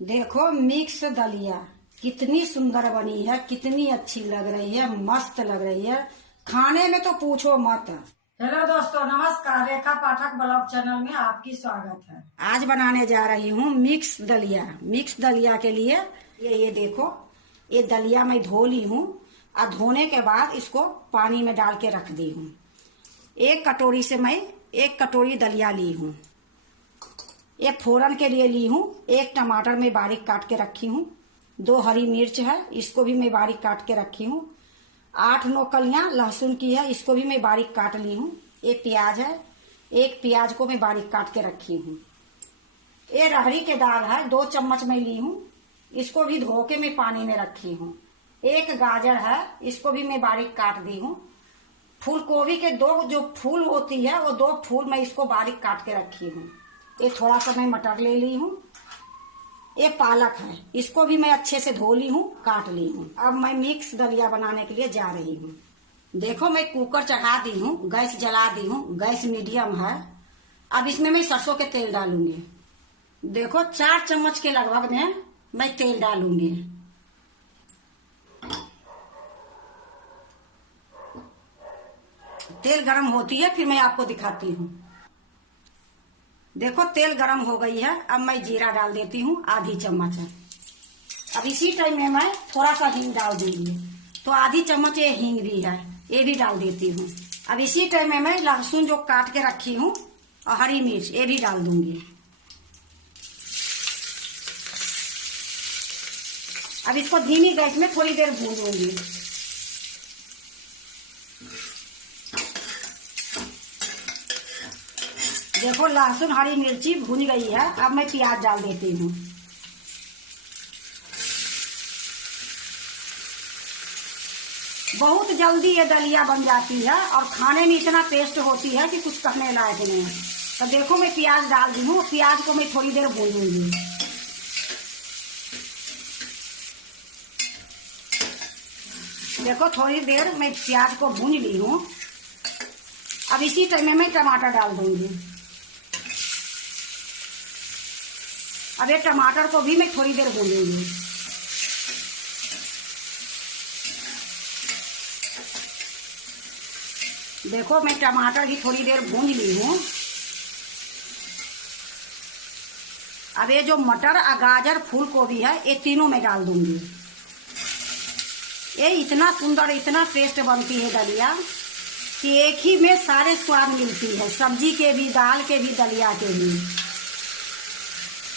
देखो मिक्स दलिया कितनी सुंदर बनी है, कितनी अच्छी लग रही है, मस्त लग रही है। खाने में तो पूछो मत। हेलो दोस्तों, नमस्कार। रेखा पाठक ब्लॉग चैनल में आपकी स्वागत है। आज बनाने जा रही हूँ मिक्स दलिया। मिक्स दलिया के लिए ये देखो, ये दलिया मैं धो ली हूँ और धोने के बाद इसको पानी में डाल के रख दी हूँ। एक कटोरी से मैं 1 कटोरी दलिया ली हूँ। एक फोरन के लिए ली हूँ। 1 टमाटर में बारीक काट के रखी हूँ। 2 हरी मिर्च है, इसको भी मैं बारीक काट के रखी हूँ। 8-9 कलियां लहसुन की है, इसको भी मैं बारीक काट ली हूँ। एक प्याज है, 1 प्याज को मैं बारीक काट के रखी हूँ। ये रहरी के दाल है, 2 चम्मच मैं ली हूँ, इसको भी धो के मैं पानी में रखी हूँ। 1 गाजर है, इसको भी मैं बारीक काट दी हूँ। फूल गोभी के 2 जो फूल होती है वो 2 फूल मैं इसको बारीक काट के रखी हूँ। ये थोड़ा सा मैं मटर ले ली हूँ। ये पालक है, इसको भी मैं अच्छे से धो ली हूँ, काट ली हूँ। अब मैं मिक्स दलिया बनाने के लिए जा रही हूँ। देखो मैं कुकर चढ़ा दी हूँ, गैस जला दी हूँ, गैस मीडियम है। अब इसमें मैं सरसों के तेल डालूंगी। देखो 4 चम्मच के लगभग में मैं तेल डालूंगी। तेल गरम होती है फिर मैं आपको दिखाती हूँ। देखो तेल गरम हो गई है। अब मैं जीरा डाल देती हूँ, आधी चम्मच है। अब इसी टाइम में मैं थोड़ा सा हींग डाल दूंगी, तो आधी चम्मच ये हींग भी है, ये भी डाल देती हूँ। अब इसी टाइम में मैं लहसुन जो काट के रखी हूँ और हरी मिर्च ये भी डाल दूंगी। अब इसको धीमी गैस में थोड़ी देर भूनूंगी। देखो लहसुन हरी मिर्ची भून गई है। अब मैं प्याज डाल देती हूँ। बहुत जल्दी ये दलिया बन जाती है और खाने में इतना टेस्ट होती है कि कुछ कहने लायक नहीं है। तो देखो मैं प्याज डाल दी हूँ, प्याज को मैं थोड़ी देर भूनूंगी। देखो थोड़ी देर मैं प्याज को भून ली हूँ। अब इसी टाइम में मैं टमाटर डाल दूंगी। अब ये टमाटर को भी मैं थोड़ी देर भूनूंगी। देखो मैं टमाटर भी थोड़ी देर भून ली हूँ। अब ये जो मटर और गाजर फूल गोभी है ये तीनों मैं डाल दूंगी। ये इतना सुंदर, इतना टेस्ट बनती है दलिया कि एक ही में सारे स्वाद मिलती है, सब्जी के भी, दाल के भी, दलिया के भी।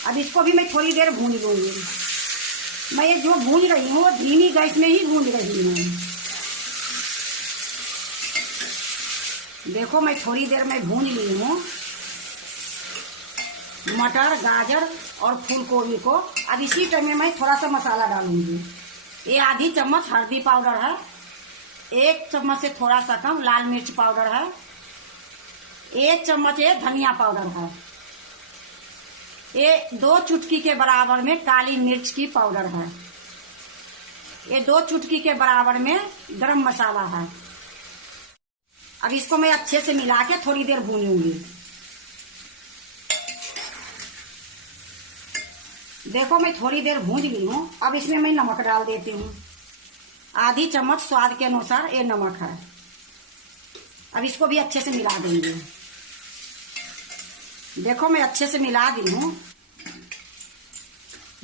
अब इसको भी मैं थोड़ी देर भून लूंगी। मैं ये जो भून रही हूँ वो धीमी गैस में ही भून रही हूँ। देखो मैं थोड़ी देर में भून ली हूँ मटर, गाजर और फूल गोभी को। अब इसी टाइम में मैं थोड़ा सा मसाला डालूंगी। ये आधी चम्मच हल्दी पाउडर है, 1 चम्मच से थोड़ा सा कम लाल मिर्च पाउडर है, 1 चम्मच ये धनिया पाउडर है, ये 2 चुटकी के बराबर में काली मिर्च की पाउडर है, ये 2 चुटकी के बराबर में गरम मसाला है। अब इसको मैं अच्छे से मिला के थोड़ी देर भूनूंगी। देखो मैं थोड़ी देर भून ली हूँ। अब इसमें मैं नमक डाल देती हूँ। आधी चम्मच स्वाद के अनुसार ये नमक है। अब इसको भी अच्छे से मिला देंगे। देखो मैं अच्छे से मिला दी हूँ।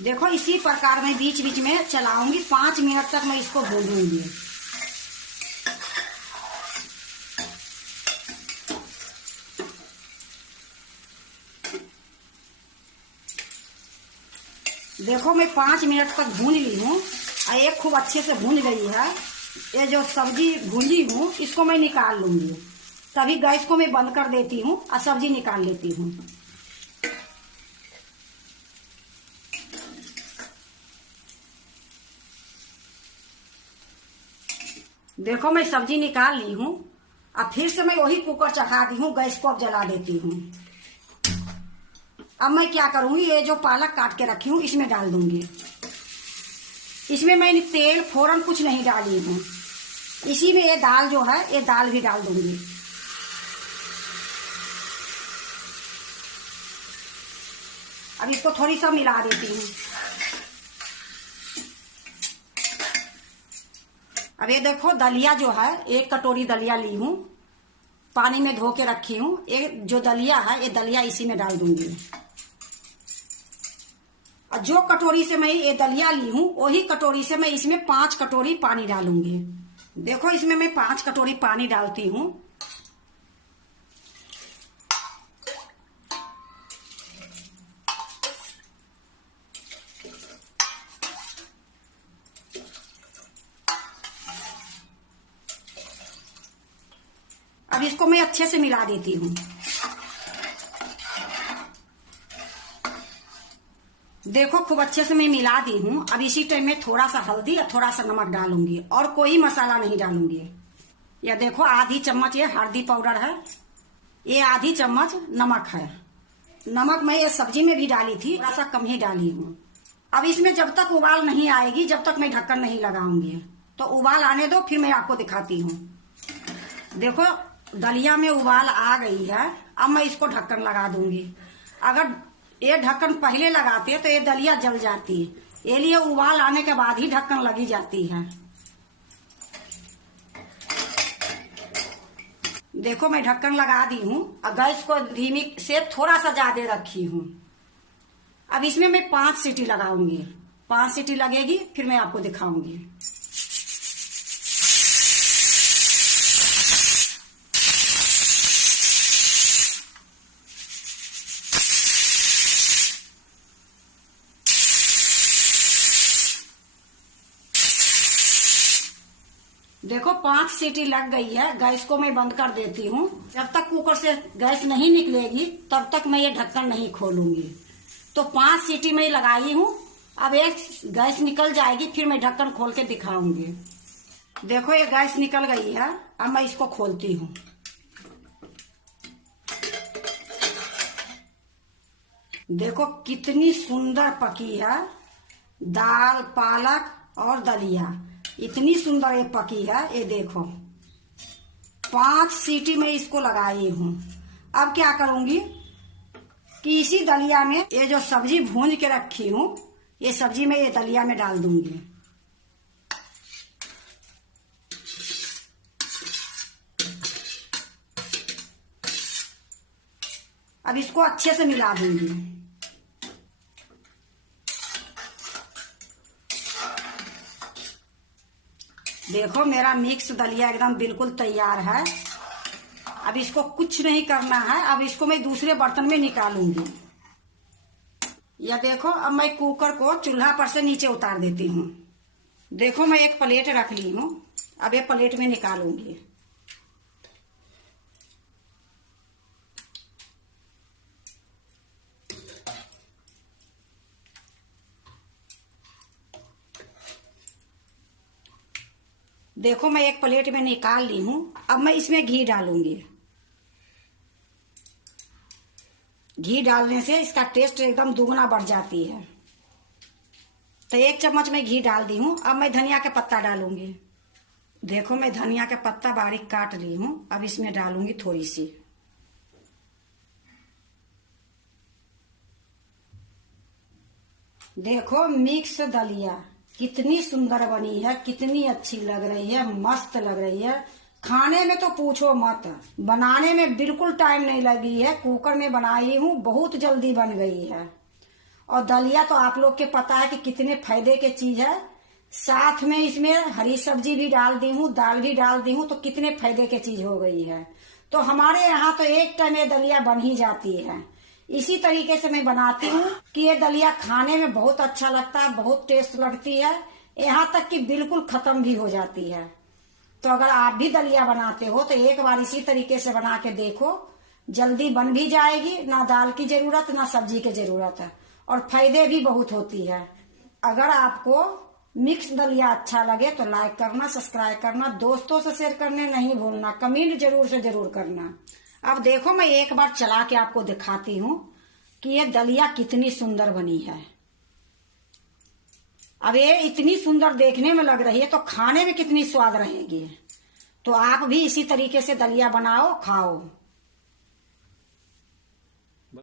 देखो इसी प्रकार मैं बीच बीच में चलाऊंगी। 5 मिनट तक मैं इसको भूनूंगी। देखो मैं 5 मिनट तक भून ली हूँ और ये खूब अच्छे से भून गई है। ये जो सब्जी भूनी हूँ इसको मैं निकाल लूंगी। तभी गैस को मैं बंद कर देती हूँ और सब्जी निकाल लेती हूँ। देखो मैं सब्जी निकाल ली हूँ। अब फिर से मैं वही कुकर चढ़ा दी हूँ, गैस को अब जला देती हूँ। अब मैं क्या करूंगी, ये जो पालक काट के रखी हूँ इसमें डाल दूंगी। इसमें मैंने तेल फोरन कुछ नहीं डाली हूँ। इसी में ये दाल जो है ये दाल भी डाल दूंगी। अब इसको थोड़ी सा मिला देती हूँ। अब ये देखो दलिया जो है, 1 कटोरी दलिया ली हूँ, पानी में धो के रखी हूँ। ये जो दलिया है, ये दलिया इसी में डाल दूंगी। और जो कटोरी से मैं ये दलिया ली हूँ, वही कटोरी से मैं इसमें 5 कटोरी पानी डालूंगी। देखो इसमें मैं 5 कटोरी पानी डालती हूँ। अब इसको मैं अच्छे से मिला देती हूँ। देखो खूब अच्छे से मैं मिला दी हूँ। अब इसी टाइम में थोड़ा सा हल्दी और थोड़ा सा नमक डालूंगी और कोई मसाला नहीं डालूंगी। या देखो आधी चम्मच ये हल्दी पाउडर है, ये आधी चम्मच नमक है। नमक मैं ये सब्जी में भी डाली थी, थोड़ा सा कम ही डाली हूँ। अब इसमें जब तक उबाल नहीं आएगी, जब तक मैं ढक्कन नहीं लगाऊंगी। तो उबाल आने दो, फिर मैं आपको दिखाती हूँ। देखो दलिया में उबाल आ गई है। अब मैं इसको ढक्कन लगा दूंगी। अगर ये ढक्कन पहले लगाते तो ये दलिया जल जाती, ये लिए उबाल आने के बाद ही ढक्कन लगी जाती है। देखो मैं ढक्कन लगा दी हूँ और गैस को धीमी से थोड़ा सा ज्यादा रखी हूँ। अब इसमें मैं 5 सीटी लगाऊंगी। 5 सीटी लगेगी, फिर मैं आपको दिखाऊंगी। देखो 5 सीटी लग गई है। गैस को मैं बंद कर देती हूँ। जब तक कुकर से गैस नहीं निकलेगी तब तक मैं ये ढक्कन नहीं खोलूंगी। तो 5 सीटी मैं लगाई हूँ। अब एक गैस निकल जाएगी, फिर मैं ढक्कन खोल के दिखाऊंगी। देखो ये गैस निकल गई है। अब मैं इसको खोलती हूँ। देखो कितनी सुंदर पकी है दाल, पालक और दलिया। इतनी सुंदर ये पकी है। ये देखो 5 सीटी में इसको लगाई हूँ। अब क्या करूंगी कि इसी दलिया में ये जो सब्जी भून के रखी हूँ, ये सब्जी में ये दलिया में डाल दूंगी। अब इसको अच्छे से मिला दूंगी। देखो मेरा मिक्स दलिया एकदम बिल्कुल तैयार है। अब इसको कुछ नहीं करना है। अब इसको मैं दूसरे बर्तन में निकालूंगी। या देखो अब मैं कुकर को चूल्हा पर से नीचे उतार देती हूँ। देखो मैं एक प्लेट रख ली हूँ। अब ये प्लेट में निकालूंगी। देखो मैं एक प्लेट में निकाल ली हूँ। अब मैं इसमें घी डालूंगी। घी डालने से इसका टेस्ट एकदम दुगना बढ़ जाती है। तो 1 चम्मच मैं घी डाल दी हूँ। अब मैं धनिया के पत्ता डालूंगी। देखो मैं धनिया के पत्ता बारीक काट ली हूँ। अब इसमें डालूंगी थोड़ी सी। देखो मिक्स दलिया कितनी सुंदर बनी है, कितनी अच्छी लग रही है, मस्त लग रही है। खाने में तो पूछो मत, बनाने में बिल्कुल टाइम नहीं लगी है। कुकर में बनाई हूँ, बहुत जल्दी बन गई है। और दलिया तो आप लोग के पता है कि कितने फायदे की चीज है। साथ में इसमें हरी सब्जी भी डाल दी हूँ, दाल भी डाल दी हूँ, तो कितने फायदे की चीज हो गई है। तो हमारे यहाँ तो एक टाइम ये दलिया बन ही जाती है। इसी तरीके से मैं बनाती हूँ कि ये दलिया खाने में बहुत अच्छा लगता है, बहुत टेस्ट लगती है। यहाँ तक कि बिल्कुल खत्म भी हो जाती है। तो अगर आप भी दलिया बनाते हो तो एक बार इसी तरीके से बना के देखो, जल्दी बन भी जाएगी। ना दाल की जरूरत, ना सब्जी की जरूरत है, और फायदे भी बहुत होती है। अगर आपको मिक्स दलिया अच्छा लगे तो लाइक करना, सब्सक्राइब करना, दोस्तों से शेयर करने नहीं भूलना, कमेंट जरूर से जरूर करना। अब देखो मैं एक बार चला के आपको दिखाती हूँ कि ये दलिया कितनी सुंदर बनी है। अब ये इतनी सुंदर देखने में लग रही है तो खाने में कितनी स्वाद रहेगी। तो आप भी इसी तरीके से दलिया बनाओ, खाओ।